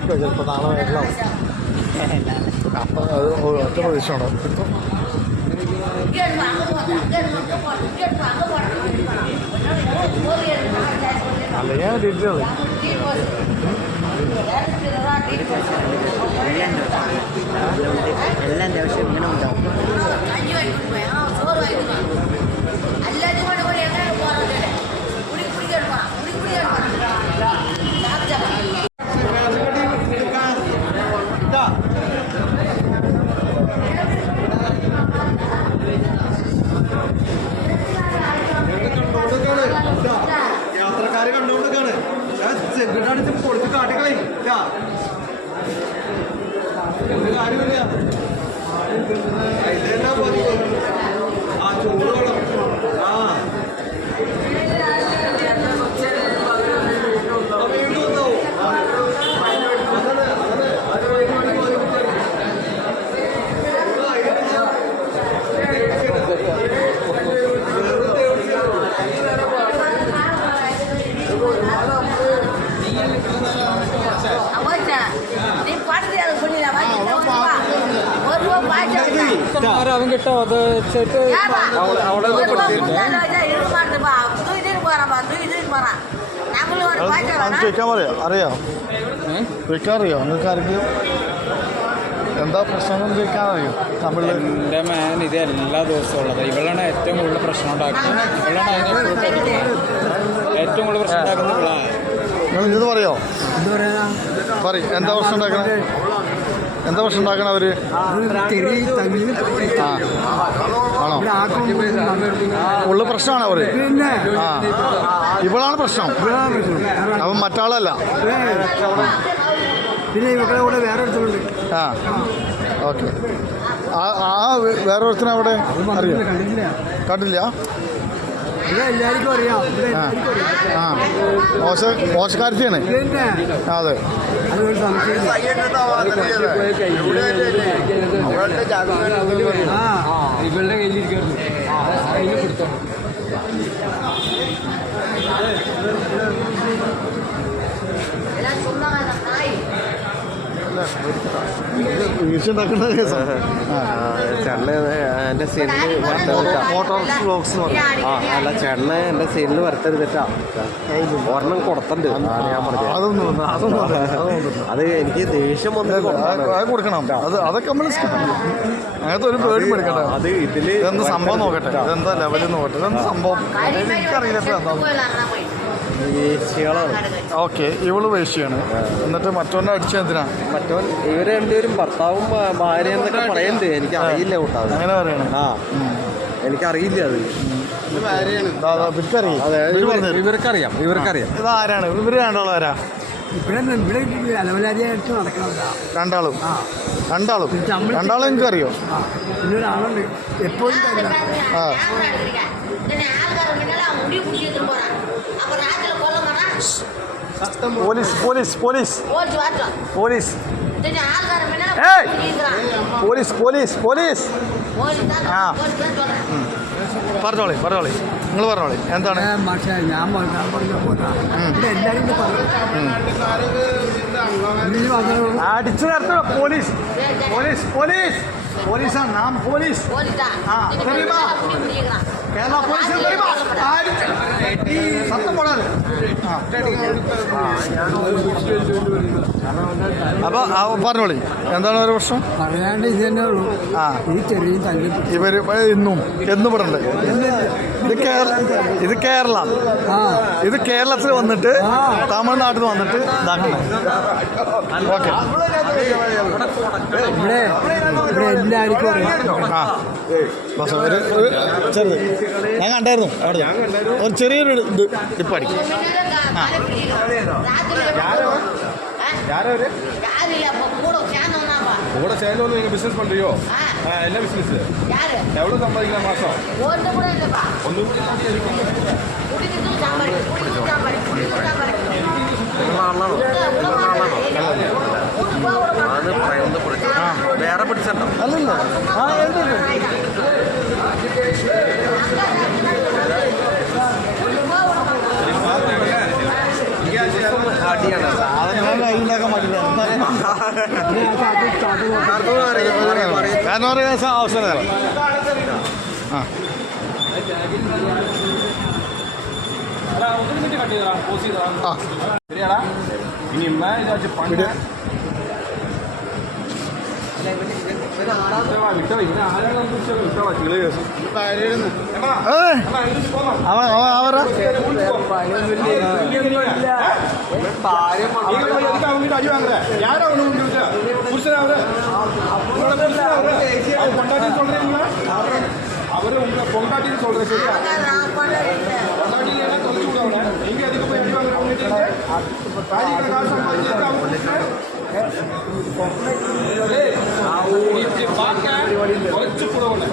ആക്കിയോ ചിലപ്പോൾ നാളെ വെള്ളം അപ്പം അത് ഒറ്റ പ്രതീക്ഷയാണോ കിട്ടും അല്ല ഞാൻ ഡീറ്റെയിൽ എല്ലാം ദിവസം ഇങ്ങനെ ഉണ്ടാവും. യാത്രക്കാരെ കണ്ടുകൊണ്ടിരിക്കാണ് ചെങ്കിട്ടടിച്ച് പൊളിച്ച് കാട്ടിക്കളി ഒരു കാര്യമില്ല ഇതെന്നാ പതിവ് ആ ചോറ് വേണം വീണ്ടും ഉണ്ടാവും അവൻ കിട്ടോ അത് ചോദിക്കാൻ പറയാം അറിയാം ചോദിക്കാറിയോ നിങ്ങൾക്ക് ആരെങ്കിലും എന്താ പ്രശ്നം ചോദിക്കാൻ അറിയോ തമിഴിൽ? എൻ്റെ മാൻ ഇത് എല്ലാ ദിവസവും ഉള്ളത്. ഇവളാണ് ഏറ്റവും കൂടുതൽ പ്രശ്നം ഉണ്ടാക്കുന്നത്. ഇവളാണ് ഏറ്റവും കൂടുതൽ പ്രശ്നം ഉണ്ടാക്കുന്നത് ഇവളാണ്. നിങ്ങൾ ഇത് പറയോ പറയും എന്താ പ്രശ്നം ഉണ്ടാക്കണേ? എന്താ പ്രശ്നം ഉണ്ടാക്കണ അവര്? ആണോ ഉള്ള പ്രശ്നമാണ് അവര്? ആ ഇവളാണ് പ്രശ്നം. അപ്പം മറ്റാളല്ല. പിന്നെ ഇവരുടെ കൂടെ വേറെ ഒരുത്തരുണ്ട്. ആ ഓക്കെ. ആ വേറെ ഒരുത്തനെ അവിടെ അറിയാം? കണ്ടില്ല? എല്ലാവർക്കും അറിയാം. ആ മോശക്കാരത്തിയാണ്. അതെ ഇവളുടെ കയ്യിലിരിക്കുന്നു. കയ്യിൽ കൊടുത്തോ. വീഴ്ചയുണ്ടാക്കുന്ന കേസാണ്. ചേട്ടന് എൻ്റെ സീനിൽ മോട്ടോർ വ്ലോഗ്സ് എന്ന് പറയും. അല്ല ചേട്ടന് എൻ്റെ സീനിൽ വരത്തരുതിട്ടാ ഒരെണ്ണം കൊടുത്തണ്ട് ഞാൻ പറഞ്ഞു. അതൊന്നും അത് എനിക്ക് ദേഷ്യം വന്നത് കൊടുക്കണം. അതൊക്കെ നമ്മൾ അങ്ങനത്തെ ഒരു പേടി എടുക്കട്ടെ. അത് ഇതില് ഇതെന്താ സംഭവം നോക്കട്ടെ, ഇതെന്താ ലെവലിൽ നോക്കട്ടെ, ഇതെന്താ സംഭവം എനിക്കറിയില്ല എന്താ. വേശ്യകളാണ്. ഓക്കെ ഇവള് വേശ്യയാണ്. എന്നിട്ട് മറ്റവനെ അടിച്ചെന്തിനാ? മറ്റവൻ ഇവർ രണ്ടുപേരും ഭർത്താവും ഭാര്യ എന്നൊക്കെ പറയുന്നുണ്ട്. എനിക്ക് അറിയില്ല കൂട്ടാ. അങ്ങനെ പറയണേ? ആ എനിക്കറിയില്ല. അത് ഇവർക്കറിയാം. ഇതാരാണ് ഇവര്? രണ്ടാളും ആരാ? രണ്ടാളും എനിക്കറിയോ? പിന്നൊരാളുണ്ട് എപ്പോഴും ആ police police police police police police police. ആ പറഞ്ഞോളി നിങ്ങൾ പറഞ്ഞോളി എന്താണ്? ഞാൻ അടിച്ചു നിർത്തണം. പോലീസ് പോലീസ് പോലീസ് പോലീസാണ് നാം. പോലീസ് ആ കേരള പോലീസ് സത്യം പോടാതെ. അപ്പോൾ പറഞ്ഞോളി എന്താണ് ഒരു പ്രശ്നം? പറയാണ്ട് ഇത് തന്നെ ഉള്ളൂ. ആ ഈ ചെറിയ തല്ലി ഇവർ എന്നും വിടണ്ടേ? ഇത് കേരള. ഇത് കേരളത്തിൽ വന്നിട്ട് തമിഴ്നാട്ടിൽ വന്നിട്ട് ഇതാക്കണം. ഓക്കെ ഇവിടെ എല്ലാവർക്കും അറിയാം. ആ ബസ് ഒരു ചെറുത് ഞാൻ കണ്ടായിരുന്നു അവിടെ. ഒരു ചെറിയൊരു ഇത് ഇപ്പം അടിക്കും. ആ கூட சேர்ந்து வந்து நீங்கள் பிஸ்னஸ் பண்ணுறியோ? என்ன பிஸ்னஸ்? எவ்வளோ சம்பாதிக்கலாம் மாதம்? ஒன்று വേറെ പിടിച്ചോ? അല്ലല്ലോ. ആ എന്ത് അടിയാണ് സാധനം. ഉണ്ടാക്കാൻ പറ്റില്ല കാരണം ഒരു അവസരം തരാം ആ சரியாடா இனி மேரேஜ் ஆச்சு பண்ண അവരാ அவங்ககிட்ட அடி வாங்குற யாரும் அவனு புருஷன் அவரு பொண்டாட்டின்னு சொல்றீங்களா அவரு உங்களை பொண்டாட்டின்னு சொல்ற சரியா பொண்டாட்டி எல்லாம் தொலைச்சு விடுவாங்க எங்க அதுக்கு போய் அடி வாங்குற அவங்க காசு சம்பாதிச்சு பார்க்க தொலைச்சு போடுவாங்க